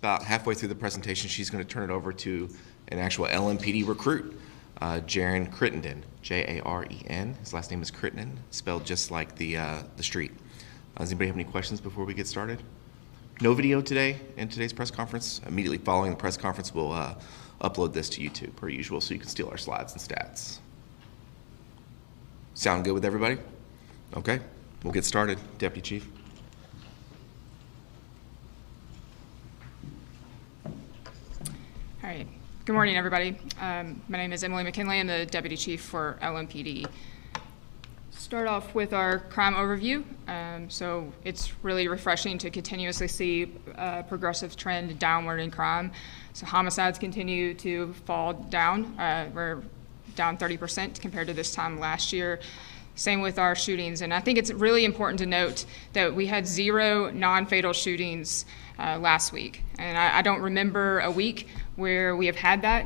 About halfway through the presentation, she's going to turn it over to an actual LMPD recruit, Jaren Crittenden, Jaren. His last name is Crittenden, spelled just like the street. Does anybody have any questions before we get started? No video today in today's press conference. Immediately following the press conference, we'll upload this to YouTube per usual, so you can steal our slides and stats. Sound good with everybody? Okay, we'll get started. Deputy Chief. All right. Good morning, everybody. My name is Emily McKinley. I'm the Deputy Chief for LMPD. Start off with our crime overview. So it's really refreshing to continuously see a progressive trend downward in crime. So homicides continue to fall down. We're down 30% compared to this time last year. Same with our shootings. And I think it's really important to note that we had 0 non-fatal shootings last week. And I don't remember a week where we have had that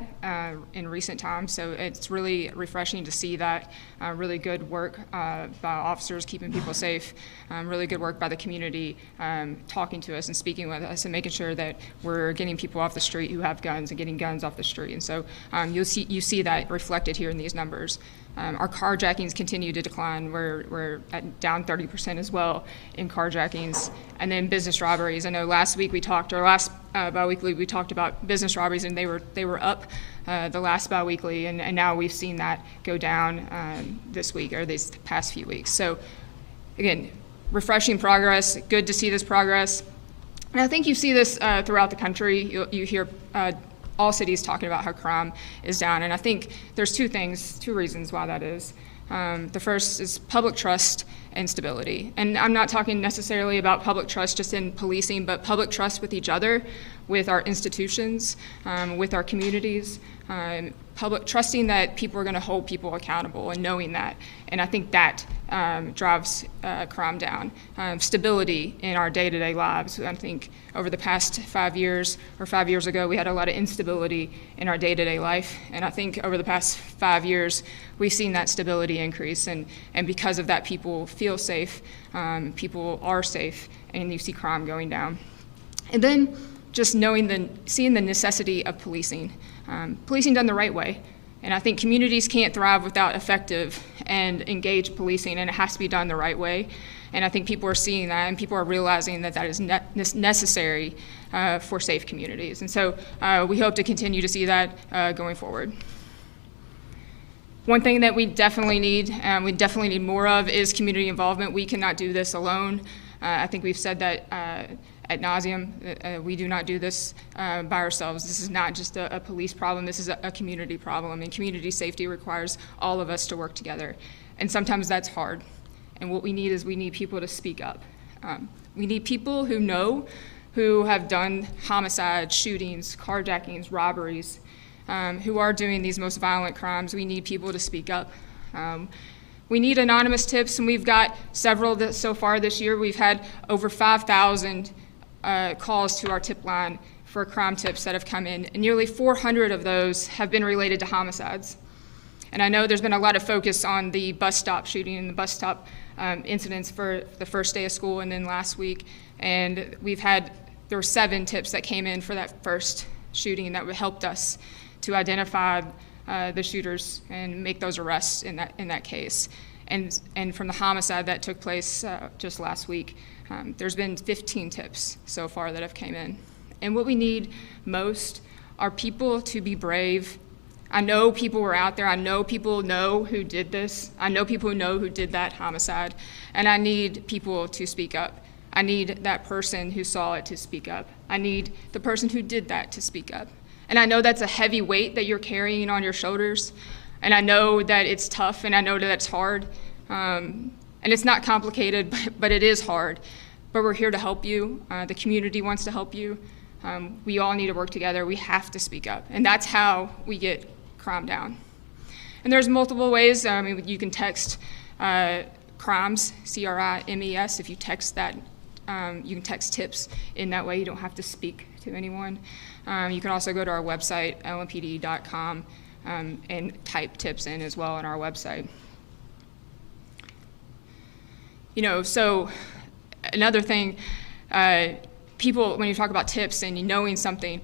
in recent times. So it's really refreshing to see that. Really good work by officers keeping people safe. Really good work by the community talking to us and speaking with us and making sure that we're getting people off the street who have guns and getting guns off the street. And so you see that reflected here in these numbers. Our carjackings continue to decline. We're down 30% as well in carjackings. And then business robberies. I know last week we talked, or last bi-weekly we talked about business robberies, and they were up the last bi-weekly, and now we've seen that go down this week or these past few weeks. So again, refreshing progress. Good to see this progress. And I think you see this throughout the country. You hear all cities talking about how crime is down. And I think there's two reasons why that is. The first is public trust and stability. And I'm not talking necessarily about public trust just in policing, but public trust with each other, with our institutions, with our communities, trusting that people are going to hold people accountable and knowing that. And I think that drives crime down. Stability in our day-to-day lives. I think over the past 5 years, or 5 years ago, we had a lot of instability in our day-to-day life. And I think over the past 5 years, we've seen that stability increase. And because of that, people feel safe, people are safe, and you see crime going down. And then just seeing the necessity of policing. Policing done the right way. And I think communities can't thrive without effective and engaged policing, and it has to be done the right way. And I think people are seeing that, and people are realizing that that is necessary for safe communities. And so we hope to continue to see that going forward. One thing that we definitely need more of, is community involvement. We cannot do this alone. I think we've said that ad nauseum. We do not do this by ourselves. This is not just a police problem. This is a community problem, and community safety requires all of us to work together. And sometimes that's hard. And what we need people to speak up. We need people who have done homicides, shootings, carjackings, robberies, who are doing these most violent crimes. We need people to speak up. We need anonymous tips, and we've got several so far this year. We've had over 5,000 calls to our tip line for crime tips that have come in, and nearly 400 of those have been related to homicides. And I know there's been a lot of focus on the bus stop shooting and the bus stop incidents for the first day of school and then last week. And there were 7 tips that came in for that first shooting that helped us to identify the shooters and make those arrests in that case. And from the homicide that took place just last week, there's been 15 tips so far that have came in. And what we need most are people to be brave. I know people were out there. I know people know who did this. I know people who know who did that homicide. And I need people to speak up. I need that person who saw it to speak up. I need the person who did that to speak up. And I know that's a heavy weight that you're carrying on your shoulders. And I know that it's tough, and I know that it's hard. And it's not complicated, but it is hard. But we're here to help you. The community wants to help you. We all need to work together. We have to speak up. And that's how we get crime down. And there's multiple ways. You can text crimes, CRIMES. If you text that, you can text tips in that way. You don't have to speak to anyone. You can also go to our website, lmpd.com, and type tips in as well on our website. So another thing, people, when you talk about tips and knowing something,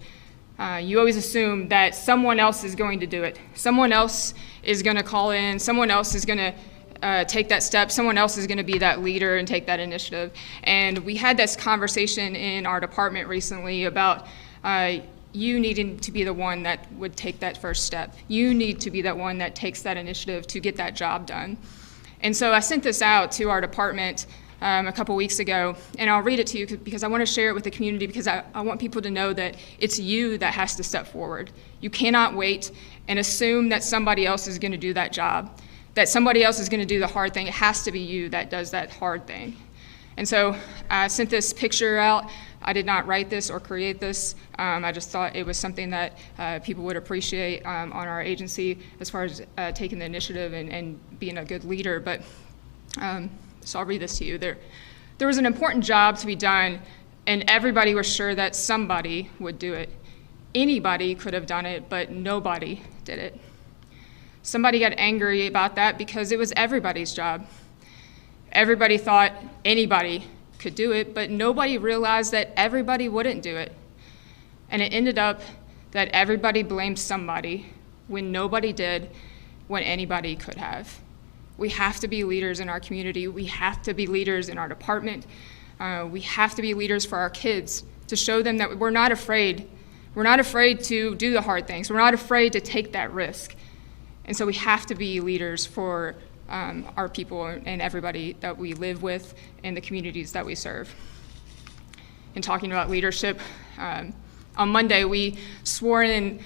you always assume that someone else is going to do it. Someone else is going to call in. Someone else is going to take that step. Someone else is going to be that leader and take that initiative. And we had this conversation in our department recently about you needing to be the one that would take that first step. You need to be that one that takes that initiative to get that job done. And so I sent this out to our department a couple weeks ago, and I'll read it to you because I want to share it with the community, because I want people to know that it's you that has to step forward. You cannot wait and assume that somebody else is going to do that job, that somebody else is going to do the hard thing. It has to be you that does that hard thing. And so I sent this picture out. I did not write this or create this. I just thought it was something that people would appreciate on our agency as far as taking the initiative and being a good leader. But so I'll read this to you. There was an important job to be done, and everybody was sure that somebody would do it. Anybody could have done it, but nobody did it. Somebody got angry about that because it was everybody's job. Everybody thought anybody could do it, but nobody realized that everybody wouldn't do it. And it ended up that everybody blamed somebody when nobody did what anybody could have. We have to be leaders in our community. We have to be leaders in our department. We have to be leaders for our kids to show them that we're not afraid. We're not afraid to do the hard things. We're not afraid to take that risk. And so we have to be leaders for our people and everybody that we live with and the communities that we serve. In talking about leadership, on Monday we swore in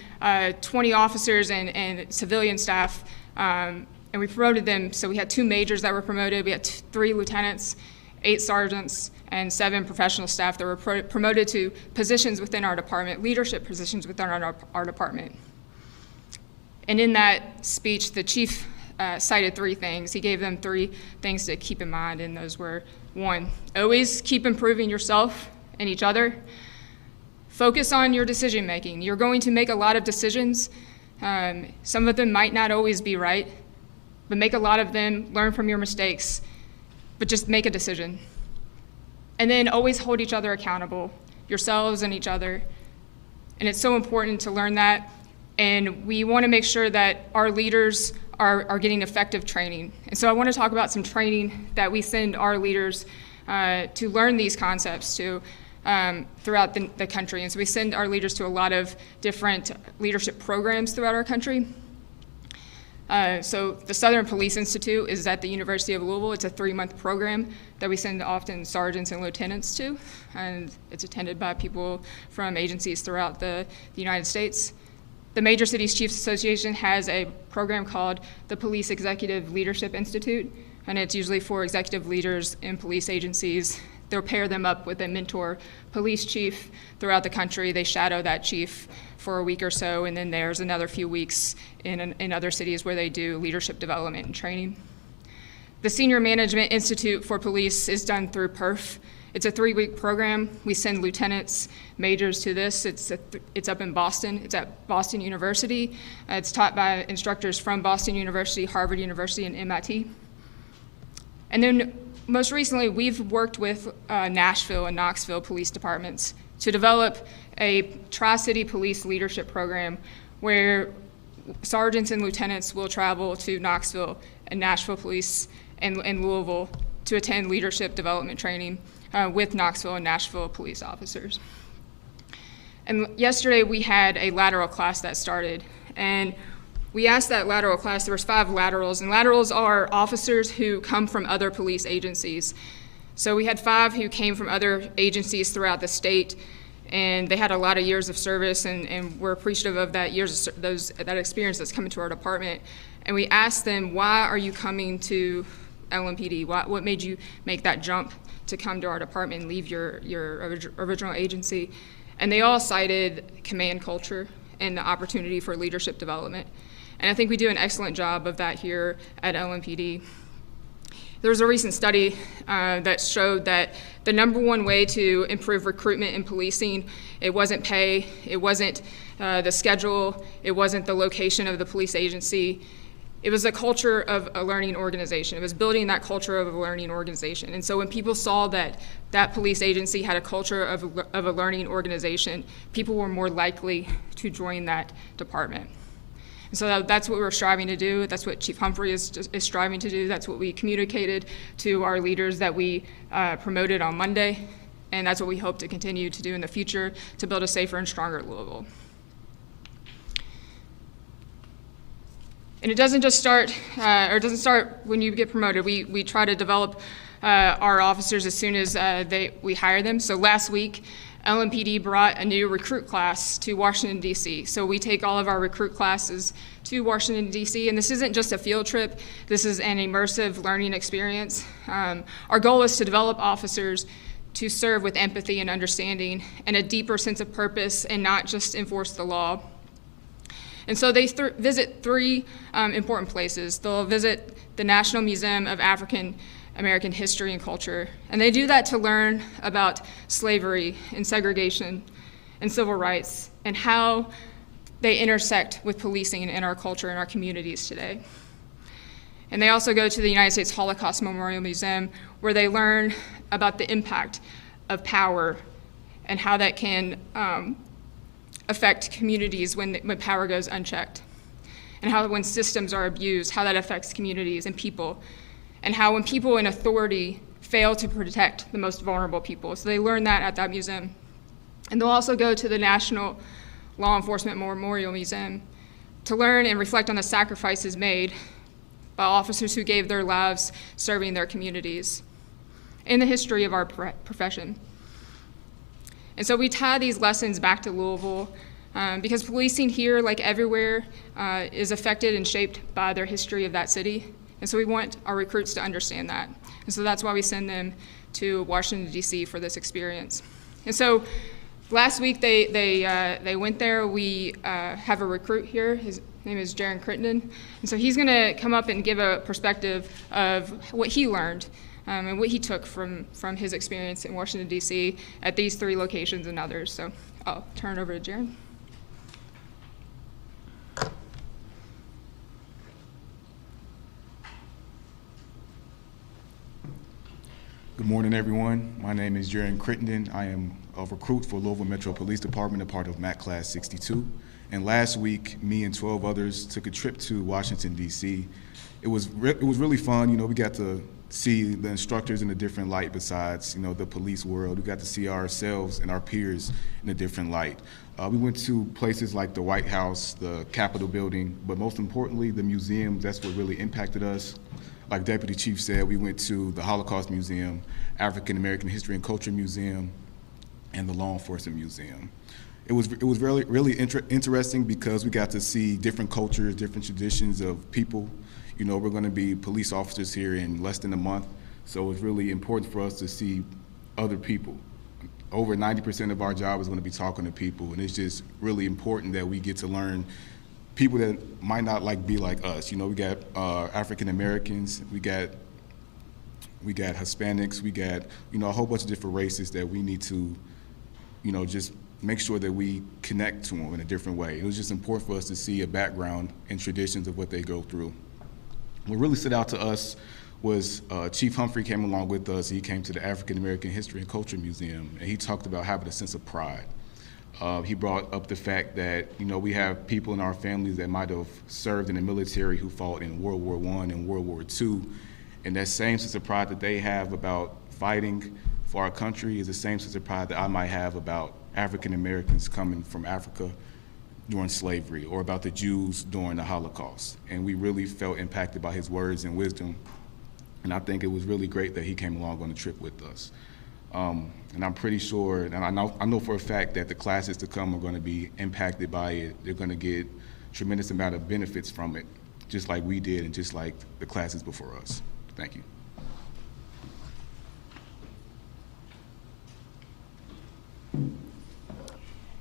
20 officers and civilian staff, and we promoted them. So we had 2 majors that were promoted. We had 3 lieutenants, 8 sergeants, and 7 professional staff that were promoted to positions within our department, leadership positions within our department. And in that speech, the chief cited 3 things. He gave them 3 things to keep in mind, and those were: 1, always keep improving yourself and each other. Focus on your decision making. You're going to make a lot of decisions. Some of them might not always be right, but make a lot of them, learn from your mistakes, but just make a decision. And then always hold each other accountable, yourselves and each other. And it's so important to learn that. And we want to make sure that our leaders are getting effective training. And so I want to talk about some training that we send our leaders to learn these concepts to throughout the country. And so we send our leaders to a lot of different leadership programs throughout our country. So the Southern Police Institute is at the University of Louisville. It's a 3-month program that we send often sergeants and lieutenants to, and it's attended by people from agencies throughout the United States. The Major Cities Chiefs Association has a program called the Police Executive Leadership Institute, and it's usually for executive leaders in police agencies. They'll pair them up with a mentor police chief throughout the country. They shadow that chief for a week or so, and then there's another few weeks in other cities where they do leadership development and training. The Senior Management Institute for Police is done through PERF. It's a 3-week program. We send lieutenants, majors to this. It's up in Boston. It's at Boston University. It's taught by instructors from Boston University, Harvard University, and MIT. And then most recently, we've worked with Nashville and Knoxville police departments to develop a Tri-City police leadership program where sergeants and lieutenants will travel to Knoxville and Nashville police and Louisville to attend leadership development training with Knoxville and Nashville police officers. And yesterday we had a lateral class that started, and we asked that lateral class, there was 5 laterals, and laterals are officers who come from other police agencies. So we had 5 who came from other agencies throughout the state, and they had a lot of years of service, and we're appreciative of that that experience that's coming to our department. And we asked them, why are you coming to LMPD? What made you make that jump to come to our department and leave your original agency? And they all cited command culture and the opportunity for leadership development. And I think we do an excellent job of that here at LMPD. There was a recent study that showed that the #1 way to improve recruitment in policing, it wasn't pay, it wasn't the schedule, it wasn't the location of the police agency, It was a culture of a learning organization. It was building that culture of a learning organization. And so when people saw that that police agency had a culture of a learning organization, people were more likely to join that department. And so that's what we're striving to do. That's what Chief Humphrey is striving to do. That's what we communicated to our leaders that we promoted on Monday. And that's what we hope to continue to do in the future to build a safer and stronger Louisville. And it doesn't just start, or it doesn't start when you get promoted. We try to develop our officers as soon as we hire them. So last week, LMPD brought a new recruit class to Washington, D.C. So we take all of our recruit classes to Washington, D.C., and this isn't just a field trip. This is an immersive learning experience. Our goal is to develop officers to serve with empathy and understanding and a deeper sense of purpose and not just enforce the law. And so they visit three important places. They'll visit the National Museum of African American History and Culture, and they do that to learn about slavery and segregation and civil rights and how they intersect with policing in our culture and our communities today. And they also go to the United States Holocaust Memorial Museum, where they learn about the impact of power and how that can affect communities when power goes unchecked, and how when systems are abused, how that affects communities and people, and how when people in authority fail to protect the most vulnerable people. So they learn that at that museum. And they'll also go to the National Law Enforcement Memorial Museum to learn and reflect on the sacrifices made by officers who gave their lives serving their communities in the history of our profession. And so we tie these lessons back to Louisville because policing here, like everywhere, is affected and shaped by their history of that city. And so we want our recruits to understand that. And so that's why we send them to Washington, D.C. for this experience. And so last week they went there. We have a recruit here. His name is Jaron Crittenden. And so he's going to come up and give a perspective of what he learned and what he took from his experience in Washington, D.C. at these three locations and others. So I'll turn it over to Jaron. Good morning, everyone. My name is Jaron Crittenden. I am a recruit for Louisville Metro Police Department, a part of MAC Class 62. And last week, me and 12 others took a trip to Washington, D.C. It was really fun. You know, we got to see the instructors in a different light besides, you know, the police world. We got to see ourselves and our peers in a different light. We went to places like the White House, the Capitol building, but most importantly, the museums. That's what really impacted us. Like Deputy Chief said, we went to the Holocaust Museum, African American History and Culture Museum, and the Law Enforcement Museum. It was really interesting because we got to see different cultures, different traditions of people. You know, we're going to be police officers here in less than a month, so it's really important for us to see other people. Over 90% of our job is going to be talking to people, and it's just really important that we get to learn people that might not be like us. You know, we got African Americans, we got Hispanics, we got, you know, a whole bunch of different races that we need to, you know, just make sure that we connect to them in a different way. It was just important for us to see a background and traditions of what they go through. What really stood out to us was Chief Humphrey came along with us. He came to the African American History and Culture Museum, and he talked about having a sense of pride. He brought up the fact that, you know, we have people in our families that might have served in the military who fought in World War I and World War II, and that same sense of pride that they have about fighting for our country is the same sense of pride that I might have about African Americans coming from Africa during slavery, or about the Jews during the Holocaust. And we really felt impacted by his words and wisdom, and I think it was really great that he came along on the trip with us. And I'm pretty sure, and I know for a fact that the classes to come are going to be impacted by it. They're going to get a tremendous amount of benefits from it, just like we did and just like the classes before us. Thank you.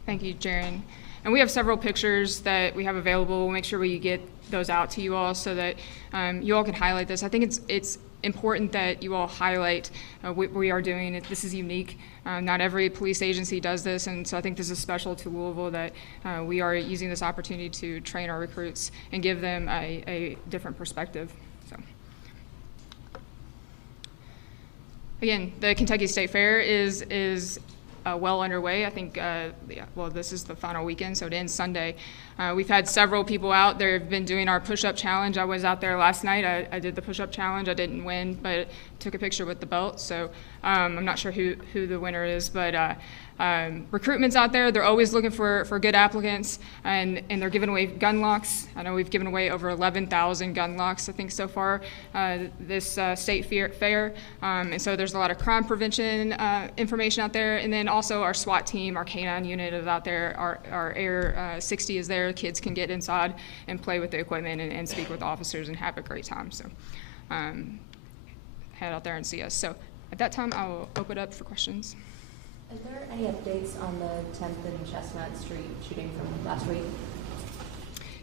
Thank you, Jaron. And we have several pictures that we have available. We'll make sure we get those out to you all so that you all can highlight this. I think it's important that you all highlight what we are doing. This is unique. Not every police agency does this, and so I think this is special to Louisville that we are using this opportunity to train our recruits and give them a different perspective. So, again, the Kentucky State Fair is well underway. I think, well, this is the final weekend, so it ends Sunday. We've had several people out there have been doing our push-up challenge. I was out there last night. I did the push-up challenge. I didn't win, but took a picture with the belt. So I'm not sure who the winner is, but recruitment's out there. They're always looking for good applicants, and they're giving away gun locks. I know we've given away over 11,000 gun locks, I think, so far this state fair. And so there's a lot of crime prevention information out there. And then also our SWAT team, our K-9 unit is out there. Our Air 60 is there. Kids can get inside and play with the equipment and speak with officers and have a great time. So head out there and see us. So at that time, I will open it up for questions. Is there any updates on the 10th and Chestnut Street shooting from last week?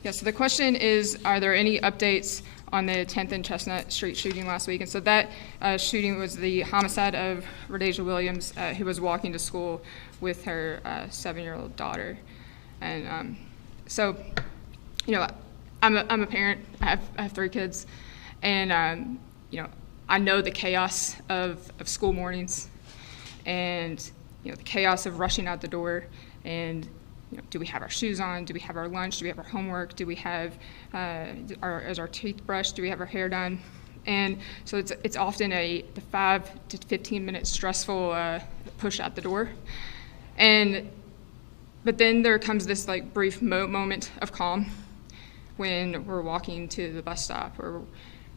Yeah, so the question is, are there any updates on the 10th and Chestnut Street shooting last week? And so that shooting was the homicide of Rhodesia Williams, who was walking to school with her 7-year-old daughter. And so, you know, I'm a parent. I have 3 kids, and you know, I know the chaos of school mornings, and you know, the chaos of rushing out the door, and you know, do we have our shoes on? Do we have our lunch? Do we have our homework? Do we have is our teeth brushed? Do we have our hair done? And so it's often the 5 to 15 minute stressful push out the door, but then there comes this like brief moment of calm when we're walking to the bus stop, or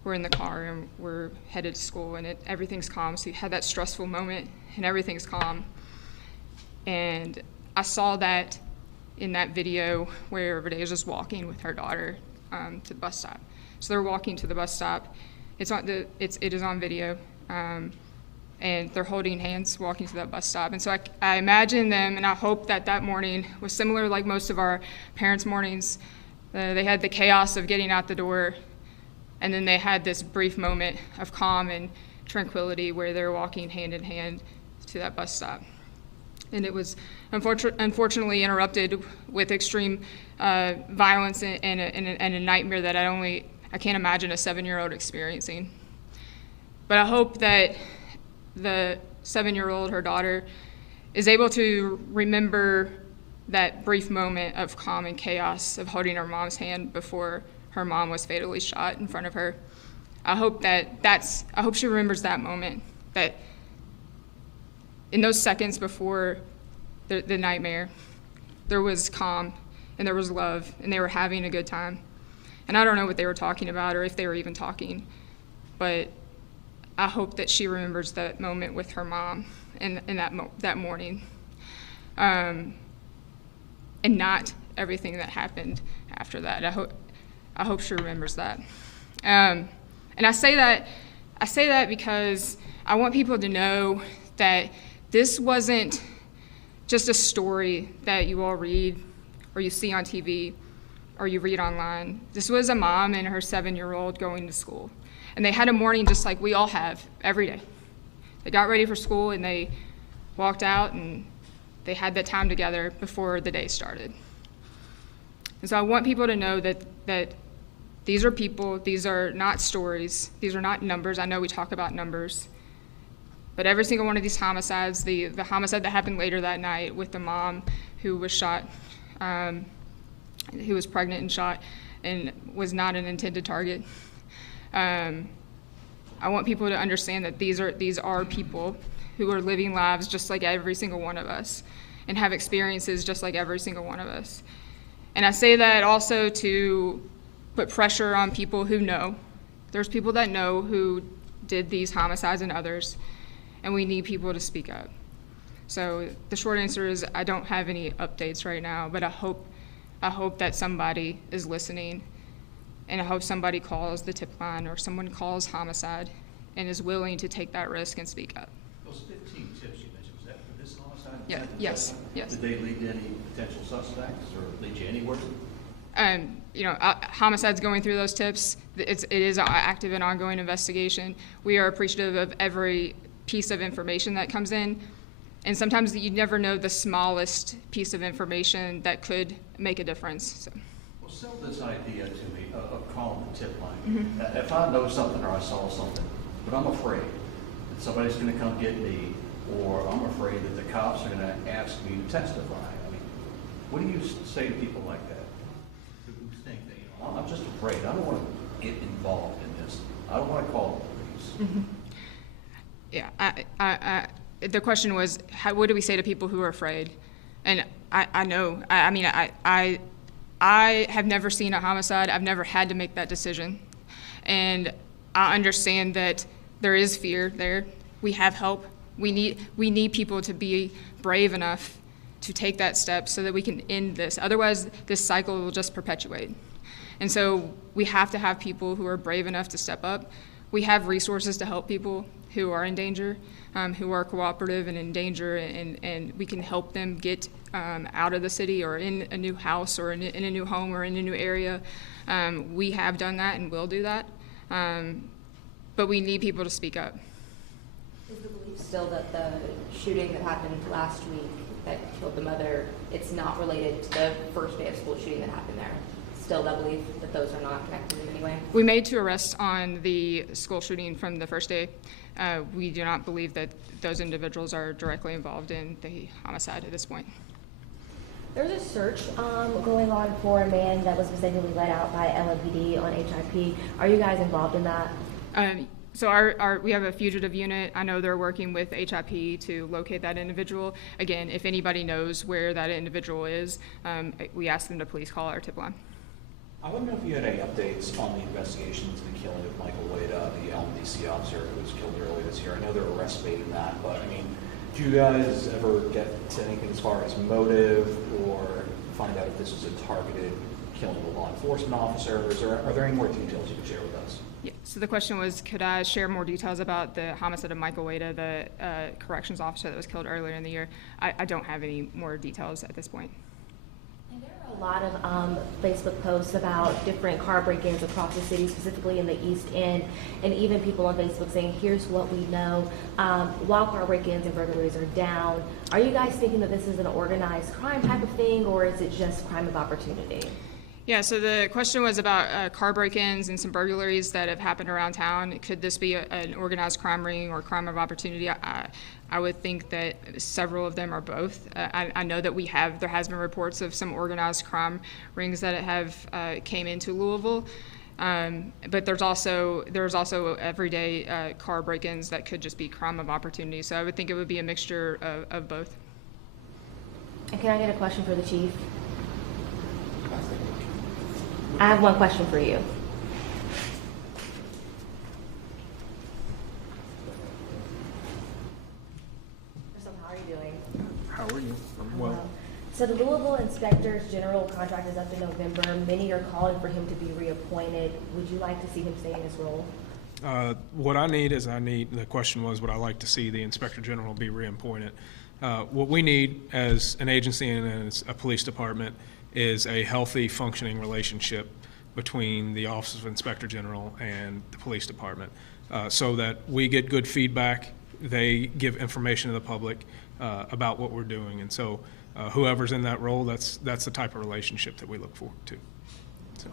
we're in the car and we're headed to school, and everything's calm. So you had that stressful moment and everything's calm. And I saw that in that video where Rhodesia's walking with her daughter to the bus stop. So they're walking to the bus stop. It is on video, and they're holding hands walking to that bus stop. And so I imagine them, and I hope that morning was similar like most of our parents' mornings. They had the chaos of getting out the door, and then they had this brief moment of calm and tranquility where they're walking hand in hand to that bus stop. And it was unfortunately interrupted with extreme violence and a nightmare that I can't imagine a 7-year-old experiencing. But I hope that the 7-year-old, her daughter, is able to remember that brief moment of calm and chaos of holding her mom's hand before her mom was fatally shot in front of her. I hope I hope she remembers that moment, that in those seconds before the nightmare, there was calm and there was love and they were having a good time. And I don't know what they were talking about or if they were even talking, but I hope that she remembers that moment with her mom and that morning, and not everything that happened after that. I hope she remembers that. And I say that because I want people to know that this wasn't just a story that you all read or you see on TV or you read online. This was a mom and her 7-year-old going to school. And they had a morning just like we all have every day. They got ready for school and they walked out and they had that time together before the day started. And so I want people to know that these are people, these are not stories, these are not numbers. I know we talk about numbers, but every single one of these homicides, the homicide that happened later that night with the mom who was shot, who was pregnant and shot and was not an intended target. I want people to understand that these are people who are living lives just like every single one of us and have experiences just like every single one of us. And I say that also to put pressure on people who know. There's people that know who did these homicides and others, and we need people to speak up. So the short answer is I don't have any updates right now, but I hope that somebody is listening, and I hope somebody calls the tip line or someone calls homicide and is willing to take that risk and speak up. Those 15 tips you mentioned, was that for this homicide? Yeah. Yes. Did they lead to any potential suspects or lead you anywhere? Homicide's going through those tips. It is an active and ongoing investigation. We are appreciative of every piece of information that comes in. And sometimes you never know the smallest piece of information that could make a difference. So. Well, sell this idea to me of calling the tip line. If I know something or I saw something, but I'm afraid that somebody's going to come get me, or I'm afraid that the cops are going to ask me to testify. I mean, what do you say to people like that who think that, I'm just afraid. I don't want to get involved in this. I don't want to call the police. Yeah, the question was, what do we say to people who are afraid? And I know, I have never seen a homicide. I've never had to make that decision. And I understand that there is fear there. We have help. We need people to be brave enough to take that step so that we can end this. Otherwise, this cycle will just perpetuate. And so we have to have people who are brave enough to step up. We have resources to help people who are in danger, who are cooperative and in danger, and we can help them get out of the city or in a new house or in a new home or in a new area. We have done that and will do that, but we need people to speak up. Is the belief still that the shooting that happened last week that killed the mother, it's not related to the first day of school shooting that happened there? Still that belief that those are not connected in any way? We made 2 arrests on the school shooting from the first day. We do not believe that those individuals are directly involved in the homicide at this point. There's a search going on for a man that was mistakenly let out by LMPD on HIP. Are you guys involved in that? So we have a fugitive unit. I know they're working with HIP to locate that individual. Again, if anybody knows where that individual is, we ask them to please call our tip line. I want to know if you had any updates on the investigation into the killing of Michael Wada, the LMPD officer who was killed earlier this year. I know there were arrests made in that, but I mean, do you guys ever get to anything as far as motive or find out if this was a targeted killing of a law enforcement officer? Or are there any more details you can share with us? Yeah, so the question was, could I share more details about the homicide of Michael Wada, the corrections officer that was killed earlier in the year? I don't have any more details at this point. And there are a lot of Facebook posts about different car break-ins across the city, specifically in the East End, and even people on Facebook saying, here's what we know. While car break-ins and burglaries are down, are you guys thinking that this is an organized crime type of thing, or is it just crime of opportunity? Yeah, so the question was about car break-ins and some burglaries that have happened around town. Could this be an organized crime ring or crime of opportunity? I would think that several of them are both. I know that there has been reports of some organized crime rings that have came into Louisville, but there's also everyday car break-ins that could just be crime of opportunity. So I would think it would be a mixture of both. And can I get a question for the chief? I have one question for you. First off, how are you doing? How are you? I'm well. So the Louisville Inspector General contract is up in November. Many are calling for him to be reappointed. Would you like to see him stay in his role? What I need, the question was, would I like to see the Inspector General be reappointed? What we need as an agency and as a police department is a healthy, functioning relationship between the Office of Inspector General and the police department, so that we get good feedback, they give information to the public about what we're doing, and so whoever's in that role, that's the type of relationship that we look forward to. So.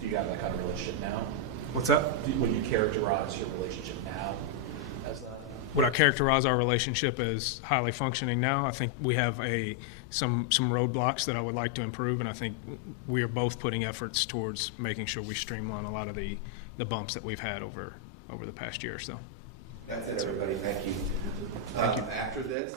Do you have that kind of relationship now? What's that? Would you characterize your relationship now as that? Would I characterize our relationship as highly functioning now? I think we have some roadblocks that I would like to improve, and I think we are both putting efforts towards making sure we streamline a lot of the bumps that we've had over the past year or so. That's it, everybody. Thank you. Thank you. After this.